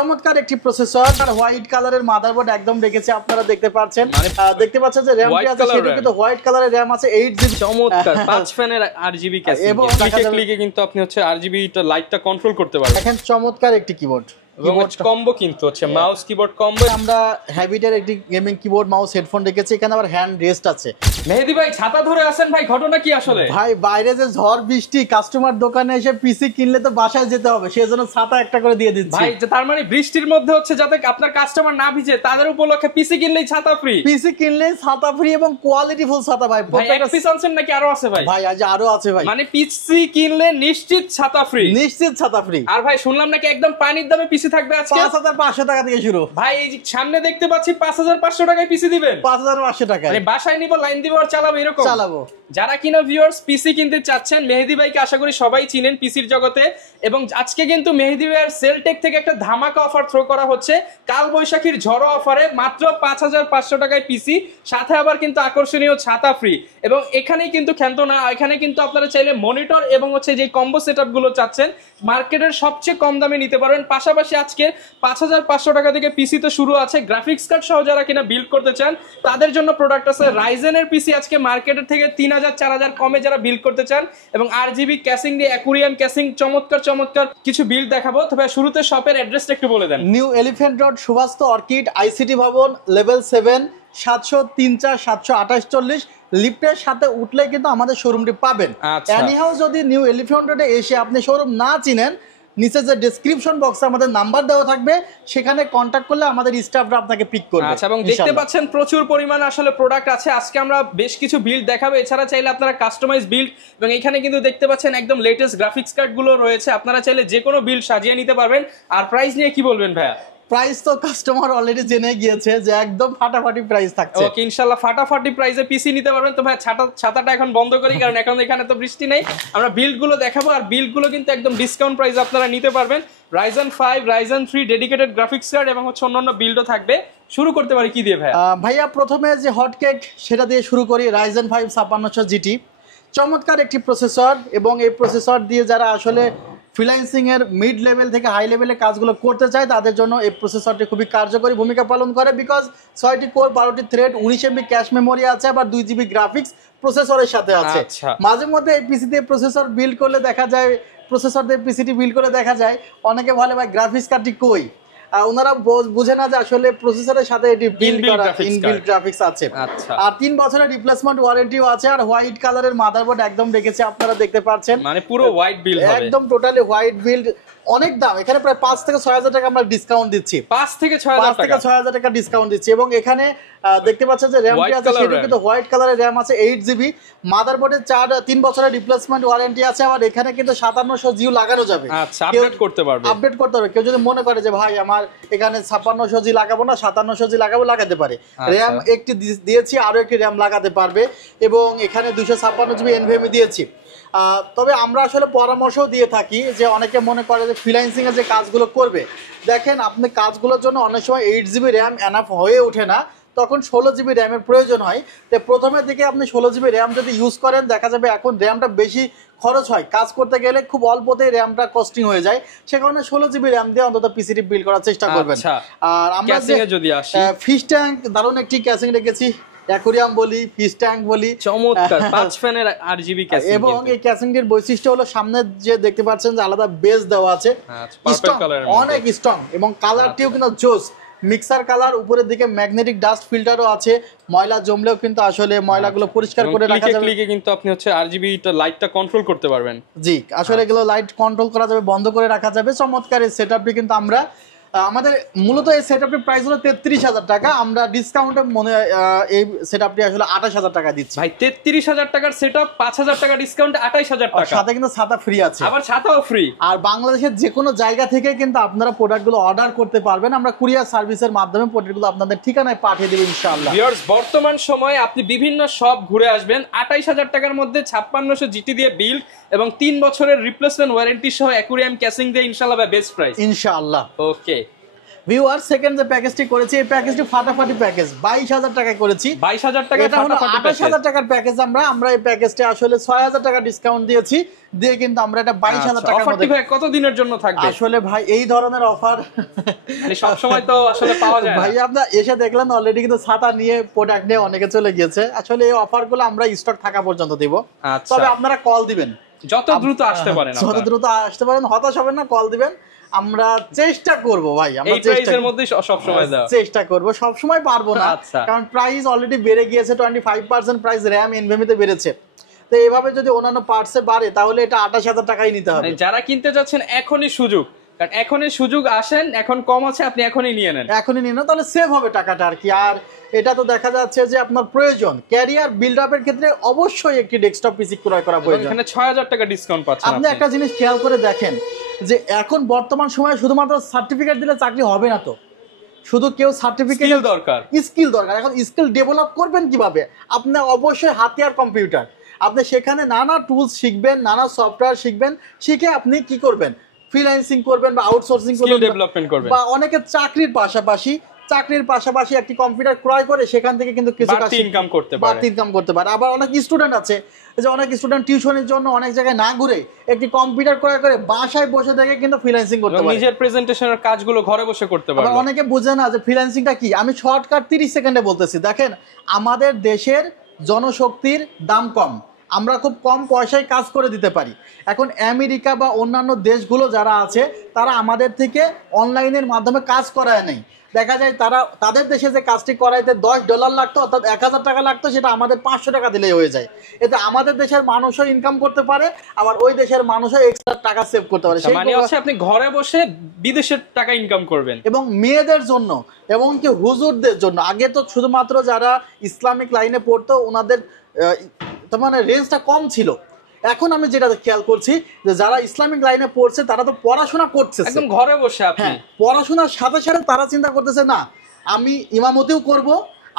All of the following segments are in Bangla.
চমৎকার একটি প্রসেসর আর হোয়াইট কালারের মাদারবোর্ড একদম রেখেছে আপনারা দেখতে পাচ্ছেন যে র‍্যামটি আছে সেটা কিন্তু হোয়াইট কালারের র‍্যাম আছে 8GB চমৎকার 5 ফ্যানের RGB ক্যাসিং এবং ক্লিকে কিন্তু আপনি হচ্ছে RGB টা লাইটটা কন্ট্রোল করতে পারবেন। দেখেন চমৎকার একটি কিবোর্ড কম্বো কিন্তু হচ্ছে মাউস কিবোর্ড কম্বো। আমরা হ্যাবিটের একটি গেমিং কিবোর্ড মাউস হেডফোন রেখেছি, এখানে আবার হ্যান্ড রেস্ট আছে। মেহেদী ভাই ছাতা ধরে আছেন ভাই, ঘটনা কি আসলে? ভাই বাইরে যে ঝড় বৃষ্টি, কাস্টমার দোকানে এসে পিসি কিনলে তো বাসায় যেতে হবে, সেজন্য ছাতা একটা করে দিয়ে দিচ্ছি ভাই। তার মানে বৃষ্টির মধ্যে হচ্ছে যাতে আপনার কাস্টমার না ভিজে তাদের উপলক্ষে পিসি কিনলেই ছাতা ফ্রি। পিসি কিনলেই ছাতা ফ্রি এবং কোয়ালিটি ফুল ছাতা ভাই। প্রত্যেকটা পিস আনছেন নাকি আরো আছে ভাই? ভাই আজ আরো আছে ভাই, মানে পিসি কিনলে নিশ্চিত ছাতা ফ্রি, নিশ্চিত ছাতা ফ্রি। আর ভাই শুনলাম নাকি একদম পানির দামে পিসি থাকবে আজকে 5500 টাকা থেকে শুরু। ভাই এই যে সামনে দেখতে পাচ্ছি 5500 টাকায় পিসি দিবেন। 5500 টাকা মানে বাসায় নিব, লাইন দিব আর চালাবো, এরকম চালাবো। যারা কিনা ভিউয়ার্স পিসি কিনতে চাচ্ছেন, মেহেদী ভাইকে আশা করি সবাই চিনেন পিসির জগতে। এবং আজকে কিন্তু মেহেদী ভাইয়ের সেলটেক থেকে একটা ধামাকা অফার থ্রো করা হচ্ছে, কাল বৈশাখীর ঝড়ো অফারে মাত্র 5500 টাকায় পিসি, সাথে আবার কিন্তু আকর্ষণীয় ছাতা ফ্রি। এবং এখানেই কিন্তু ক্ষান্ত না, এখানে কিন্তু আপনারা চাইলে মনিটর এবং হচ্ছে যে কম্বো সেটআপ গুলো চাচ্ছেন মার্কেটের সবচেয়ে কম দামে নিতে পারবেন। পাশাপাশি আজকে 5500 টাকা থেকে পিসি তো শুরু আছে। গ্রাফিক্স কার্ড সহ যারা কিনা বিল্ড করতে চান তাদের জন্য প্রোডাক্ট আছে। রাইজেনের পিসি আজকে মার্কেটের থেকে 3000-4000 কমে যারা বিল্ড করতে চান, এবং RGB ক্যাসিং দিয়ে অ্যাকুরিয়াম ক্যাসিং চমৎকার চমৎকার কিছু বিল্ড দেখাবো। তবে শুরুতে শপের অ্যাড্রেসটা একটু বলে দেন। New Elephant Road, Subhash Orchid, ICT Bhaban, level 7, 703-728-40। লিফটের সাথে উঠলে কিন্তু আমাদের শোরুমটি পাবেন। এনিহাউ যদি নিউ এলিফ্যান্ট রোডে এসে আপনি শোরুম না চিনেন, নিচে যে ডেসক্রিপশন বক্সে আমাদের নাম্বার দেওয়া থাকবে, সেখানে কন্ট্যাক্ট করলে আমাদের স্টাফরা আপনাকে পিক করবে। আচ্ছা, এবং দেখতে পাচ্ছেন প্রচুর পরিমাণে আসলে প্রোডাক্ট আছে। আজকে আমরা বেশ কিছু বিল্ড দেখাবো, এছাড়া চাইলে আপনারা কাস্টমাইজ বিল্ড, এবং এখানে কিন্তু দেখতে পাচ্ছেন একদম লেটেস্ট গ্রাফিক্স কার্ড গুলো রয়েছে, আপনারা চাইলে যে কোনো বিল্ড সাজিয়ে নিতে পারবেন। আর প্রাইস নিয়ে কি বলবেন ভাইয়া? প্রাইস তো কাস্টমার অলরেডি জেনে গিয়েছে যে একদম ফাটাফাটি প্রাইস থাকছে। ওকে, ইনশাআল্লাহ ফাটাফাটি প্রাইসে পিসি নিতে পারবেন। তো ভাই ছাতাটা এখন বন্ধ করি, কারণ এখন এখানে তো বৃষ্টি নেই। আমরা বিল্ড গুলো দেখাবো, আর বিল্ড গুলো কিন্তু একদম ডিসকাউন্ট প্রাইসে আপনারা নিতে পারবেন। Ryzen 5, Ryzen 3 dedicated graphics card এবং হচ্ছে অন্যান্য বিল্ডও থাকবে। শুরু করতে পারি কি দিয়ে ভাইয়া? ভাইয়া প্রথমে যে হটকেক সেটা দিয়ে শুরু করি। Ryzen 5 5600 GT চমৎকার একটি প্রসেসর, এবং এই প্রসেসর দিয়ে যারা আসলে ফ্রিল্যান্সিং এর মিড লেভেল থেকে হাই লেভেলে কাজগুলো করতে চায় তাদের জন্য এই প্রসেসরটি খুবই কার্যকরী ভূমিকা পালন করে। বিকজ 6টি কোর, 12টি থ্রেড, 19 MB ক্যাশ মেমোরি আছে, আবার 2 GB গ্রাফিক্স প্রসেসরের সাথে আছে। মাঝে মধ্যে এই পিসি দিয়ে প্রসেসর বিল্ড করলে দেখা যায়, প্রসেসর দিয়ে পিসিটি বিল্ড করে দেখা যায় অনেকে বলে ভাই গ্রাফিক্স কার্ডটি কই, ওনারা বুঝে না যে আসলে প্রসেসরের সাথে এটি বিল্ড করা ইনবিল্ট গ্রাফিক্স আছে। আর 3 বছরের রিপ্লেসমেন্ট ওয়ারেন্টিও আছে। আর হোয়াইট কালারের মাদারবোর্ড একদম রেখেছে, আপনারা দেখতে পাচ্ছেন। মানে পুরো হোয়াইট বিল্ড হবে, একদম টোটালি হোয়াইট বিল্ড। অনেক দাম, এখানে প্রায় 5 থেকে 6000 টাকা আমরা ডিসকাউন্ট দিচ্ছি। 5 থেকে 6000 টাকা ডিসকাউন্ট দিচ্ছি। এবং এখানে দেখতে পাচ্ছেন যে র‍্যামটি আছে সেটা কিন্তু হোয়াইট কালারের র‍্যাম আছে 8GB। মাদারবোর্ডে 3 বছরের রিপ্লেসমেন্ট ওয়ারেন্টি আছে। আর এখানে কিন্তু 5700 জিও লাগানো যাবে। আচ্ছা, আপডেট করতে পারবে, আপডেট করতে হবে। কেউ যদি মনে করে যে ভাই আমার এখানে 5600 জি লাগাবো না, 5700 জি লাগাবো, লাগাতে পারে। র‍্যাম একটি দিয়েছি, আরো একটি র‍্যাম লাগাতে পারবে। এবং এখানে 256 জিবি NVMe দিয়েছি। তবে আমরা আসলে পরামর্শও দিয়ে থাকি যে অনেকে মনে করে যে ফ্রিল্যান্সিং এর যে কাজগুলো করবে, দেখেন আপনি কাজগুলোর জন্য অনেক সময় 8GB র্যাম এনাফ হয়ে ওঠে না, তখন 16GB র্যামের প্রয়োজন হয়। তো প্রথমের দিকে আপনি 16GB র্যাম যদি ইউজ করেন, দেখা যাবে এখন র্যামটা বেশি খরচ হয়, কাজ করতে গেলে খুব অল্পতেই র্যামটা কস্টিং হয়ে যায়। সে কারণে 16GB র্যাম দিয়ে অন্তত পিসিটি বিল্ড করার চেষ্টা করবেন। আর আমরা যদি আসি, ফিশ ট্যাঙ্ক দারুণ একটি ক্যাসিং রেখেছি, অ্যাকুরিয়াম বলি, ফিশ ট্যাঙ্ক বলি, চমৎকার 5 ফ্যানের RGB ক্যাসিং। এবং এই ক্যাসিংটির বৈশিষ্ট্য হলো সামনে যে দেখতে পাচ্ছেন যে আলাদা বেস দেওয়া আছে, অনেক স্ট্রং, এবং কালারটিও কিন্তু জোস মিক্সার কালার। উপরের দিকে ম্যাগনেটিক ডাস্ট ফিল্টারও আছে, ময়লা জমলেও কিন্তু আসলে ময়লাগুলো পরিষ্কার করে রাখা যাবে। ক্লিকে কিন্তু আপনি হচ্ছে RGB টা লাইটটা কন্ট্রোল করতে পারবেন। জি, আসলে এগুলো লাইট কন্ট্রোল করা যাবে, বন্ধ করে রাখা যাবে। চমৎকার এই সেটআপটি কিন্তু আমরা আমাদের মূলত এই সেটআপটির প্রাইস হলো 33000 টাকা। আমরা ডিসকাউন্টে এই সেটআপটি আসলে 28000 টাকা দিচ্ছি। ভাই 33000 টাকার সেটআপ 5000 টাকা ডিসকাউন্টে 28000 টাকা, সাথে কিন্তু ছাতা ফ্রি আছে। আবার ছাতাও ফ্রি। আর বাংলাদেশের যে কোনো জায়গা থেকে কিন্তু আপনারা প্রোডাক্টগুলো অর্ডার করতে পারবেন। আমরা কুরিয়ার সার্ভিসের মাধ্যমে প্রোডাক্টগুলো আপনাদের ঠিকানায় পাঠিয়ে দেব ইনশাআল্লাহ। ভিউয়ার্স, বর্তমান সময়ে আপনি বিভিন্ন শপ ঘুরে আসবেন, 28000 টাকার মধ্যে 5600 GT দিয়ে বিল্ড এবং 3 বছরের রিপ্লেসমেন্ট ওয়ারেন্টি সহ অ্যাকুরিয়াম ক্যাসিং দিয়ে ইনশাআল্লাহ বেস্ট প্রাইস ইনশাআল্লাহ। ওকে, ভিউয়ার সেকেন্ড যে প্যাকেজটি করেছি এই প্যাকেজটি ফাটাফাটি প্যাকেজ 22,000 টাকায় করেছি। 22,000 টাকা এটা হলো 28,000 টাকার প্যাকেজ। আমরা এই প্যাকেজটা আসলে 6,000 টাকা ডিসকাউন্ট দিয়েছি, দিয়ে কিন্তু আমরা এটা 22,000 টাকার অফারটি ভাই কত দিনের জন্য থাকবে? আসলে ভাই এই ধরনের অফার মানে সব সময় তো আসলে পাওয়া যায় না ভাই। আপনারা এসে দেখলেন অলরেডি কিন্তু ছাতা নিয়ে প্রোডাক্ট নিয়ে অনেকে চলে গিয়েছে। আসলে এই অফারগুলো আমরা স্টক থাকা পর্যন্ত দিব। আচ্ছা। তবে আপনারা কল দিবেন, যত দ্রুত আসতে পারেন, যত দ্রুত আসতে পারেন, হতাশ হবেন না, কল দিবেন। আমরা চেষ্টা করব ভাই, আমরা এই প্রাইসের মধ্যে সব সময় দাও চেষ্টা করব, সব সময় পারবো না, কারণ প্রাইস অলরেডি বেড়ে গিয়েছে। 25% প্রাইস র‍্যাম এনভিএমতে বেড়েছে। তো এইভাবে যদি অন্যান্য পার্টসে বাড়ে তাহলে এটা 28,000 টাকাই নিতে হবে। যারা কিনতে যাচ্ছেন এখনই সুযোগ, কারণ এখনই সুযোগ, আসেন, এখন কম আছে, আপনি এখনই নিয়ে নেন, এখনই নিয়ে নেন, তাহলে সেভ হবে টাকাটা আর কি। আর এটা তো দেখা যাচ্ছে যে আপনার প্রয়োজন ক্যারিয়ার বিল্ড আপের ক্ষেত্রে অবশ্যই একটি ডেস্কটপ পিসি ক্রয় করা প্রয়োজন। এখানে 6,000 টাকা ডিসকাউন্ট পাচ্ছেন। আপনি একটা জিনিস খেয়াল করে দেখেন যে এখন বর্তমান সময়ে শুধুমাত্র সার্টিফিকেট দিলে চাকরি হবে না, তো শুধু কেউ সার্টিফিকেট দরকার, স্কিল দরকার। এখন স্কিল ডেভেলপ করবেন কিভাবে? আপনি অবশ্যই হাতিয়ার কম্পিউটার, আপনি সেখানে নানা টুলস শিখবেন, নানা সফটওয়্যার শিখবেন, শিখে আপনি কি করবেন? ফ্রিল্যান্সিং করবেন বা আউটসোর্সিং করবেন, ডেভেলপমেন্ট করবেন, বা অনেকে চাকরির পাশাপাশি একটি কম্পিউটার ক্রয় করে সেখান থেকে কিন্তু কিছু বাড়তি ইনকাম করতে পারে। আবার অনেক স্টুডেন্ট আছে যে অনেক স্টুডেন্ট টিউশনের জন্য অনেক জায়গায় না ঘুরে একটি কম্পিউটার ক্রয় করে বাসায় বসে থেকে কিন্তু ফ্রিল্যান্সিং করতে পারে, নিজের প্রেজেন্টেশনের কাজগুলো ঘরে বসে করতে পারে। আবার অনেকে বোঝে না যে ফ্রিল্যান্সিংটা কি। আমি শর্টকাট 30 সেকেন্ডে বলতেছি। দেখেন, আমাদের দেশের জনশক্তির দাম কম, আমরা খুব কম পয়সায় কাজ করে দিতে পারি। এখন আমেরিকা বা অন্যান্য দেশগুলো যারা আছে তারা আমাদের থেকে অনলাইনের মাধ্যমে কাজ করায় নেই। দেখা যায় তারা তাদের দেশে যে কাজটি করাইতে $10 লাগতো, অর্থাৎ 1,000 টাকা লাগতো, সেটা আমাদের 500 টাকা দিলেই হয়ে যায়। এতে আমাদের দেশের মানুষও ইনকাম করতে পারে, আবার ওই দেশের মানুষও এক্সট্রা টাকা সেভ করতে পারে। মানে হচ্ছে আপনি ঘরে বসে বিদেশের টাকা ইনকাম করবেন। এবং মেয়েদের জন্য এবং কি হুজুরদের জন্য, আগে তো শুধুমাত্র যারা ইসলামিক লাইনে পড়তো ওনাদের তার মানে রেঞ্জটা কম ছিল। এখন আমি যেটা খেয়াল করছি যে যারা ইসলামিক লাইনে পড়ছে তারা তো পড়াশোনা করছে একদম ঘরে বসে। আপনি পড়াশোনার সাথে সাথে তারা চিন্তা করতেছে না আমি ইমামতিও করব,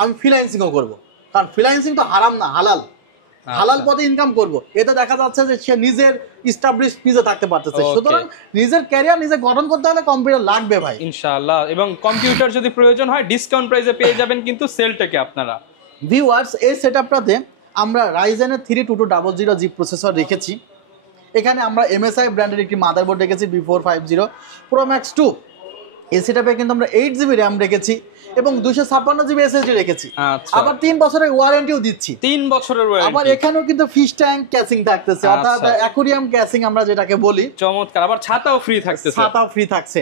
আমি ফ্রিল্যান্সিংও করব, কারণ ফ্রিল্যান্সিং তো হারাম না, হালাল, হালাল পথে ইনকাম করব। এতে দেখা যাচ্ছে যে সে নিজের এস্টাবলিশ নিজে থাকতে পারতেছে। সুতরাং নিজের ক্যারিয়ার নিজে গঠন করতে হলে কম্পিউটার লাগবে ভাই, ইনশাআল্লাহ। এবং কম্পিউটার যদি প্রয়োজন হয় ডিসকাউন্ট প্রাইসে পেয়ে যাবেন কিন্তু সেলটেকে আপনারা। ভিউয়ার্স, এই সেটআপটাতে আমরা রাইজেনের 3200G প্রসেসর রেখেছি। এখানে আমরা MSI ব্র্যান্ডের একটি মাদারবোর্ড রেখেছি B450 Pro Max 2। এই সেটআপে কিন্তু আমরা 8GB র্যাম রেখেছি এবং 256GB SSD রেখেছি। আবার 3 বছরের ওয়ারেন্টিও দিচ্ছি। 3 বছরের ওয়ারেন্টি। আবার এখানেও কিন্তু ফিশ ট্যাঙ্ক ক্যাসিং থাকতেছে, অর্থাৎ অ্যাকুরিয়াম ক্যাসিং আমরা যেটাকে বলি। চমৎকার। আবার ছাতাও ফ্রি থাকতেছে। ছাতাও ফ্রি থাকছে।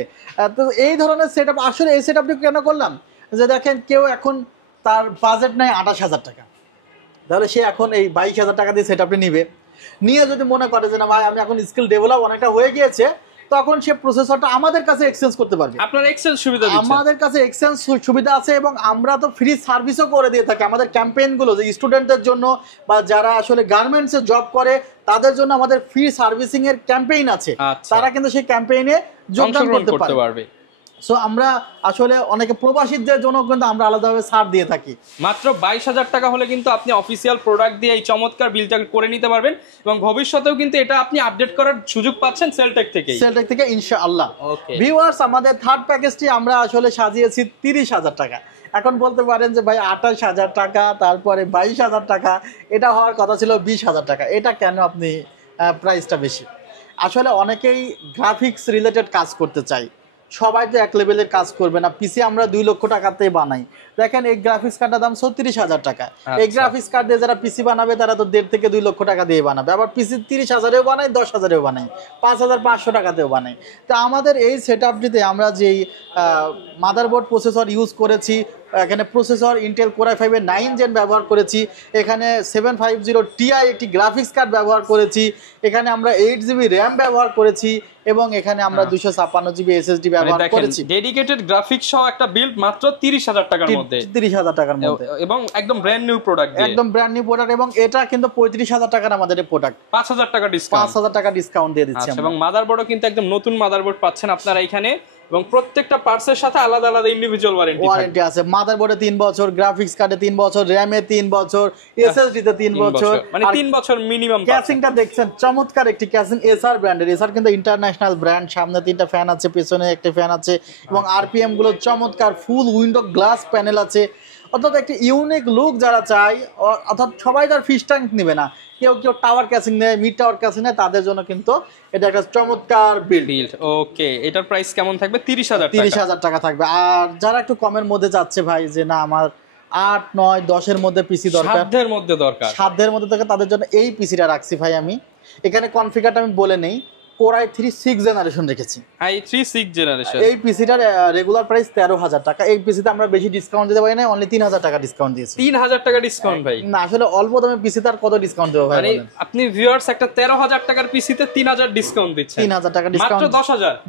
তো এই ধরনের সেটআপ, আসলে এই সেটআপটি কেন করলাম যে দেখেন কেউ এখন তার বাজেট নাই 28,000 টাকা, তাহলে সে এখন এই 22,000 টাকা দিয়ে সেটআপটি নিয়ে যদি মনে করে যে না ভাই আমি এখন স্কিল ডেভেলপ অনেকটা হয়ে গিয়েছে, তখন সে প্রসেসরটা আমাদের কাছে এক্সচেঞ্জ করতে পারবে। আপনার এক্সচেঞ্জ সুবিধা দিচ্ছেন? আমাদের কাছে এক্সচেঞ্জ সুবিধা আছে এবং আমরা তো ফ্রি সার্ভিসও করে দিয়ে থাকি। আমাদের ক্যাম্পেইনগুলো যে স্টুডেন্টদের জন্য বা যারা আসলে গার্মেন্টসে জব করে তাদের জন্য আমাদের ফ্রি সার্ভিসিং এর ক্যাম্পেইন আছে। তারা কিন্তু সেই ক্যাম্পেইনে যোগদান করতে পারবে। সো আমরা আসলে অনেকে প্রবাসীদের জন্য কিন্তু আমরা আলাদাভাবে ছাড় দিয়ে থাকি। মাত্র 22,000 টাকা হলে কিন্তু আপনি অফিসিয়াল প্রোডাক্ট দিয়ে এই চমৎকার বিলটা করে নিতে পারবেন এবং ভবিষ্যতেও কিন্তু এটা আপনি আপডেট করার সুযোগ পাচ্ছেন সেলটেক থেকে ইনশাআল্লাহ। ভিউয়ার্স, আমাদের থার্ড প্যাকেজটি আমরা আসলে সাজিয়েছি 30,000 টাকা। এখন বলতে পারেন যে ভাই 28,000 টাকা, তারপরে 22,000 টাকা, এটা হওয়ার কথা ছিল 20,000 টাকা, এটা কেন আপনি প্রাইসটা বেশি? আসলে অনেকেই গ্রাফিক্স রিলেটেড কাজ করতে চাই, সবাই তো এক লেভেলের কাজ করবে না। পিসি আমরা 2 লক্ষ টাকাতেই বানাই। দেখেন এই গ্রাফিক্স কার্ডের দাম 36,000 টাকা। এই গ্রাফিক্স কার্ড দিয়ে যারা পিসি বানাবে তারা তো 1.5 থেকে 2 লক্ষ টাকা দিয়ে বানাবে। আবার পিসি 30,000এও বানাই, 10,000এও বানাই, 5,500 টাকাতেও বানাই। তো আমাদের এই সেটআপটিতে আমরা যেই মাদারবোর্ড প্রসেসর ইউজ করেছি, এখানে প্রসেসর ইন্টেল Core i5 এর 9 জেন ব্যবহার করেছি, এখানে 750 Ti একটি গ্রাফিক্স কার্ড ব্যবহার করেছি, এখানে আমরা 8GB র্যাম ব্যবহার করেছি এবং এখানে আমরা 256GB SSD ব্যবহার করেছি। ডেডিকেটেড গ্রাফিক্স সহ একটা বিল্ড মাত্র 30,000 টাকার মধ্যে, 30,000 টাকার মধ্যে, এবং একদম ব্র্যান্ড নিউ প্রোডাক্ট, একদম ব্র্যান্ড নিউ প্রোডাক্ট। এবং এটা কিন্তু 35,000 টাকার আমাদের এই প্রোডাক্ট, 5,000 টাকা ডিসকাউন্ট, 5,000 টাকা ডিসকাউন্ট দিয়ে দিচ্ছি। এবং মাদারবোর্ডও কিন্তু একদম নতুন মাদারবোর্ড পাচ্ছেন আপনারা এখানে এবং প্রত্যেকটা পার্টসের সাথে আলাদা আলাদা ইন্ডিভিজুয়াল ওয়ারেন্টি আছে। মাদারবোর্ডে 3 বছর, গ্রাফিক্স কার্ডে 3 বছর, র‍্যামে 3 বছর, এসএসডি তে 3 বছর, মানে 3 বছর মিনিমাম। ক্যাসিংটা দেখছেন চমৎকার একটি ক্যাসিং, এসআর ব্র্যান্ডের। এসআর কিন্তু ইন্টারন্যাশনাল ব্র্যান্ড। সামনে 3টা ফ্যান আছে, পেছনে একটা ফ্যান আছে এবং আরপিএম গুলো চমৎকার। ফুল উইন্ডো গ্লাস প্যানেল আছে। অর্থাৎ একটা ইউনিক লুক যারা চায়, অর্থাৎ সবাই তার ফিশ ট্যাঙ্ক নেবে না, কেউ কেউ টাওয়ার ক্যাসিং নেয়, মিড টাওয়ার ক্যাসিং নেয়, তাদের জন্য কিন্তু এটা একটা চমৎকার বিল্ড। ওকে, এটার প্রাইস কেমন থাকবে? 30,000 টাকা থাকবে। আর যারা একটু কমের মধ্যে যাচ্ছে ভাই, যে না আমার 8, 9, 10 মধ্যে পিসি দরকার, সাধ্যের মধ্যে দরকার, তাদের জন্য এই পিসিটা রাখছি ভাই আমি। এখানে কনফিগারটা আমি বলে নেই, Core i3 6th জেনারেশন রেখেছি। i3 6th generation. এই পিসিটার রেগুলার প্রাইস 13,000 টাকা। এই পিসিতে আমরা বেশি ডিসকাউন্ট দিতে পারি না, অনলি 3,000 টাকা ডিসকাউন্ট দিয়েছি। 3,000 টাকা ডিসকাউন্ট ভাই? না, আসলে অল্প দামে পিসিতে আর কত ডিসকাউন্ট দেবো ভাই বলেন? আপনি ভিউয়ার্স একটা 13,000 টাকার পিসিতে 3,000 ডিসকাউন্ট দিচ্ছেন। 3,000 টাকা ডিসকাউন্ট, মাত্র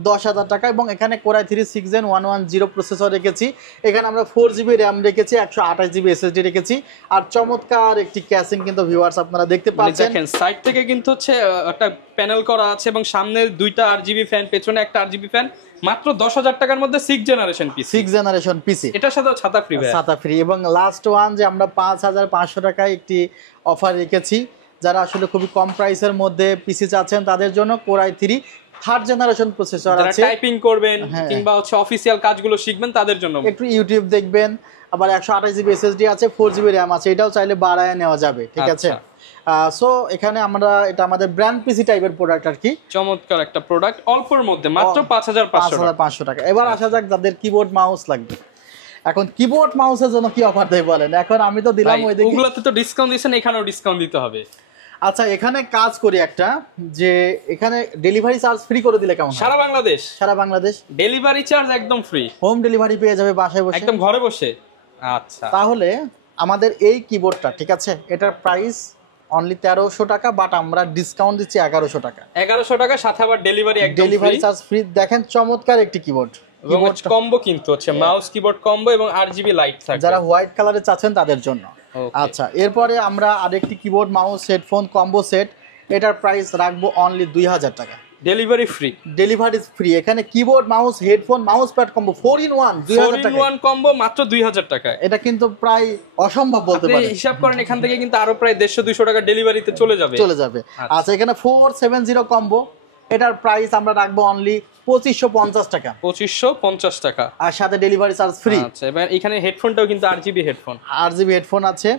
10,000 টাকা। এবং এখানে Core i3 6th Gen 110 processor রেখেছি। এখানে আমরা 4GB RAM রেখেছি, 128GB SSD রেখেছি। আর চমৎকার একটি ক্যাসিং কিন্তু ভিউয়ার্স আপনারা দেখতে পাচ্ছেন। দেখেন সাইড থেকে কিন্তু হচ্ছে একটা প্যানেল করা আছে এবং সামনে 2টা RGB ফ্যান, পেছনে একটা RGB ফ্যান। মাত্র 10,000 টাকার মধ্যে 6th জেনারেশন পিসি। এটার সাথে ছাতা ফ্রি ভাই। ছাতা ফ্রি। এবং লাস্ট ওয়ান যে আমরা 5,500 টাকায় একটি অফার রেখেছি, যারা আসলে খুবই কম প্রাইসের মধ্যে পিসি চাচ্ছেন তাদের জন্য Core i3 3rd generation processor আছে। টাইপিং করবেন কিংবা হচ্ছে অফিসিয়াল কাজগুলো শিখবেন তাদের জন্য, একটু ইউটিউব দেখবেন। আবার 128GB SSD আছে, 4GB RAM আছে, এটাও চাইলে বাড়ায় নেওয়া যাবে, ঠিক আছে। সো এখানে আমরা, এটা আমাদের ব্র্যান্ড পিসি টাইপের প্রোডাক্ট আর কি। চমৎকার একটা প্রোডাক্ট, অল্পর মধ্যে মাত্র 5,500 টাকা। এবার আসা যাক যাদের কিবোর্ড মাউস লাগবে। এখন কিবোর্ড মাউসের জন্য কি অফার দেয় বলেন? এখন আমি তো দিলাম ওই দিকে, ওগুলোতে তো ডিসকাউন্ট দিয়েছেন, এখানেও ডিসকাউন্ট দিতে হবে। আচ্ছা, এখানে কাজ করি একটা, যে এখানে ডেলিভারি চার্জ ফ্রি করে দিলে কেমন? সারা বাংলাদেশ ডেলিভারি চার্জ একদম ফ্রি, হোম ডেলিভারি পেয়ে যাবে বাসায় বসে, একদম ঘরে বসে। আচ্ছা, তাহলে আমাদের এই কিবোর্ডটা, ঠিক আছে, এটার প্রাইস অনলি 1300 টাকা, বাট আমরা ডিসকাউন্ট দিচ্ছি 1100 টাকা। 1100 টাকা, সাথে আবার ডেলিভারি চার্জ ফ্রি। দেখেন চমৎকার একটি কিবোর্ড, কম্বো কিন্তু হচ্ছে মাউস কিবোর্ড কম্বো এবং RGB লাইট থাকবে, যারা হোয়াইট কালারে চাচ্ছেন তাদের জন্য। আচ্ছা, এরপরে আমরা আরেকটি keyboard mouse headphone combo set, এটার প্রাইস রাখবো অনলি 2,000 টাকা। Delivery free. এখানে keyboard mouse headphone mouse pad combo 4-in-1 2000 টাকা, 4-in-1 কম্বো মাত্র 2,000 টাকা। এটা কিন্তু প্রায় অসম্ভব বলতে পারেন। হিসাব করেন, এখান থেকে কিন্তু আরো প্রায় 150-200 টাকা ডেলিভারিতে চলে যাবে। আচ্ছা, এখানে 470 কম্বো, এটার প্রাইস আমরা রাখবো অনলি 2550 টাকা। 2550 টাকা, আর সাথে ডেলিভারি চার্জ ফ্রি। আচ্ছা, এবার এখানে হেডফোনটাও কিন্তু RGB হেডফোন আছে।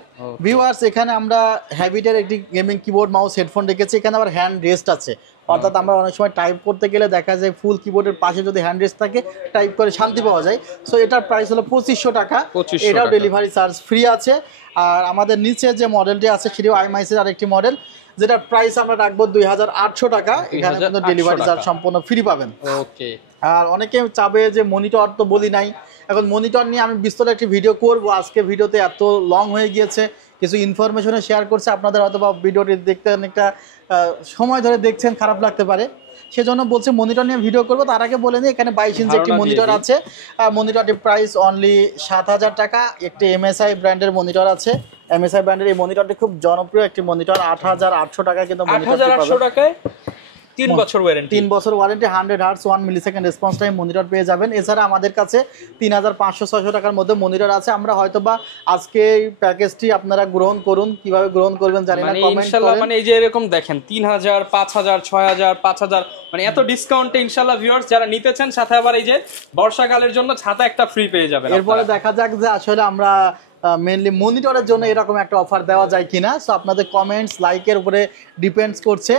ভিউয়ার্স, এখানে আমরা হ্যাবিটের একটি গেমিং কিবোর্ড মাউস হেডফোন রেখেছি। এখানে আবার হ্যান্ড রেস্ট আছে, অর্থাৎ আমরা অনেক সময় টাইপ করতে গেলে দেখা যায় ফুল কিবোর্ডের পাশে যদি হ্যান্ড রেস্ট থাকে, টাইপ করে শান্তি পাওয়া যায়। সো এটার প্রাইস হলো 2500 টাকা, এটাও ডেলিভারি চার্জ ফ্রি আছে। আর আমাদের নিচে যে মডেলটি আছে সেটিও আইমাইসের আরেকটি মডেল, যেটার প্রাইস আমরা রাখবো 2,800 টাকা। এখানে কিন্তু ডেলিভারি চার্জ সম্পূর্ণ ফ্রি পাবেন। ওকে। আর অনেকে চাবে যে মনিটর তো বলি নাই, এখন মনিটর নিয়ে আমি বিস্তারিত একটি ভিডিও করব। আজকে ভিডিওতে এত লং হয়ে গিয়েছে, কিছু ইনফরমেশনে শেয়ার করছে, আপনাদের হয়তো বা ভিডিওটি দেখতে অনেকটা সময় ধরে দেখছেন, খারাপ লাগতে পারে, সেজন্য বলছে মনিটর নিয়ে ভিডিও করবো। তার আগে বলে নিই, এখানে 22 ইঞ্চি একটি মনিটর আছে। মনিটরটির প্রাইস অনলি 7,000 টাকা। একটি MSI ব্র্যান্ডের মনিটর আছে। MSI ব্র্যান্ডের এই মনিটরটি খুব জনপ্রিয় একটি মনিটর। 8,800 টাকায় কিন্তু 8,800 টাকায় 3 বছর warranty, 100 Hz 1 millisecond response time monitor পেয়ে যাবেন। এছাড়া আমাদের কাছে 3,500-600 টাকার মধ্যে মনিটর আছে। আমরা হয়তোবা আজকে এই প্যাকেজটি আপনারা গ্রহণ করুন, কিভাবে গ্রহণ করবেন জানি না, কমেন্ট করেন। মানে এই যে এরকম দেখেন 3,000, 5,000, 6,000, 5,000, মানে এত ডিসকাউন্টে ইনশাআল্লাহ ভিউয়ার্স যারা নিতে চান, সাথে আবার এই যে বর্ষাকালের জন্য ছাতা একটা ফ্রি পেয়ে যাবেন। এরপরে দেখা যাক যে আসলে আমরা মেইনলি মনিটরের জন্য এরকম একটা অফার দেওয়া যায় কিনা। সো আপনাদের কমেন্টস, লাইকের উপরে ডিপেন্ডস করছে।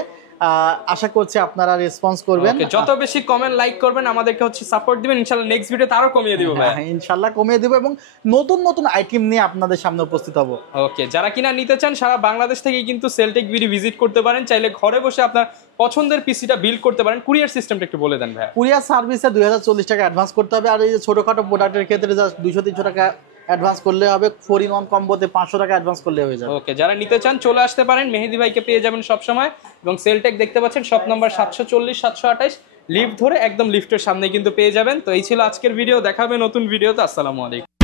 আশা করছি আপনারা রেসপন্স করবেন। যত বেশি কমেন্ট লাইক করবেন, আমাদেরকে হচ্ছে সাপোর্ট দিবেন, ইনশাআল্লাহ নেক্সট ভিডিওতে আরো কমিয়ে দিব ভাই। ইনশাআল্লাহ কমিয়ে দিব এবং নতুন নতুন আইটেম নিয়ে আপনাদের সামনে উপস্থিত হব। ওকে, যারা কিনা নিতে চান সারা বাংলাদেশ থেকে কিন্তু সেলটেক বিডি ভিজিট করতে পারেন। চাইলে ঘরে বসে আপনার পছন্দের পিসিটা বিল্ড করতে পারেন। কুরিয়ার সিস্টেমটা একটু বলে দেন ভাই। কুরিয়ার সার্ভিসে 2,040 টাকা অ্যাডভান্স করতে হবে। আর এই যে ছোটখাটো প্রোডাক্টের ক্ষেত্রে জাস্ট 200-300 টাকা অ্যাডভান্স করলে হবে। 4-in-1 কম্বোতে 500 টাকা অ্যাডভান্স করলে হয়ে যাবে। ওকে, যারা নিতে চান চলে আসতে পারেন। মেহেদী ভাইকে পেয়ে যাবেন সব সময়। এবং সেলটেক দেখতে পাচ্ছেন শপ নাম্বার 740-728, লিফট ধরে একদম লিফটের সামনে কিন্তু পেয়ে যাবেন। তো এই ছিল আজকের ভিডিও, দেখা হবে নতুন ভিডিওতে। আসসালামু আলাইকুম।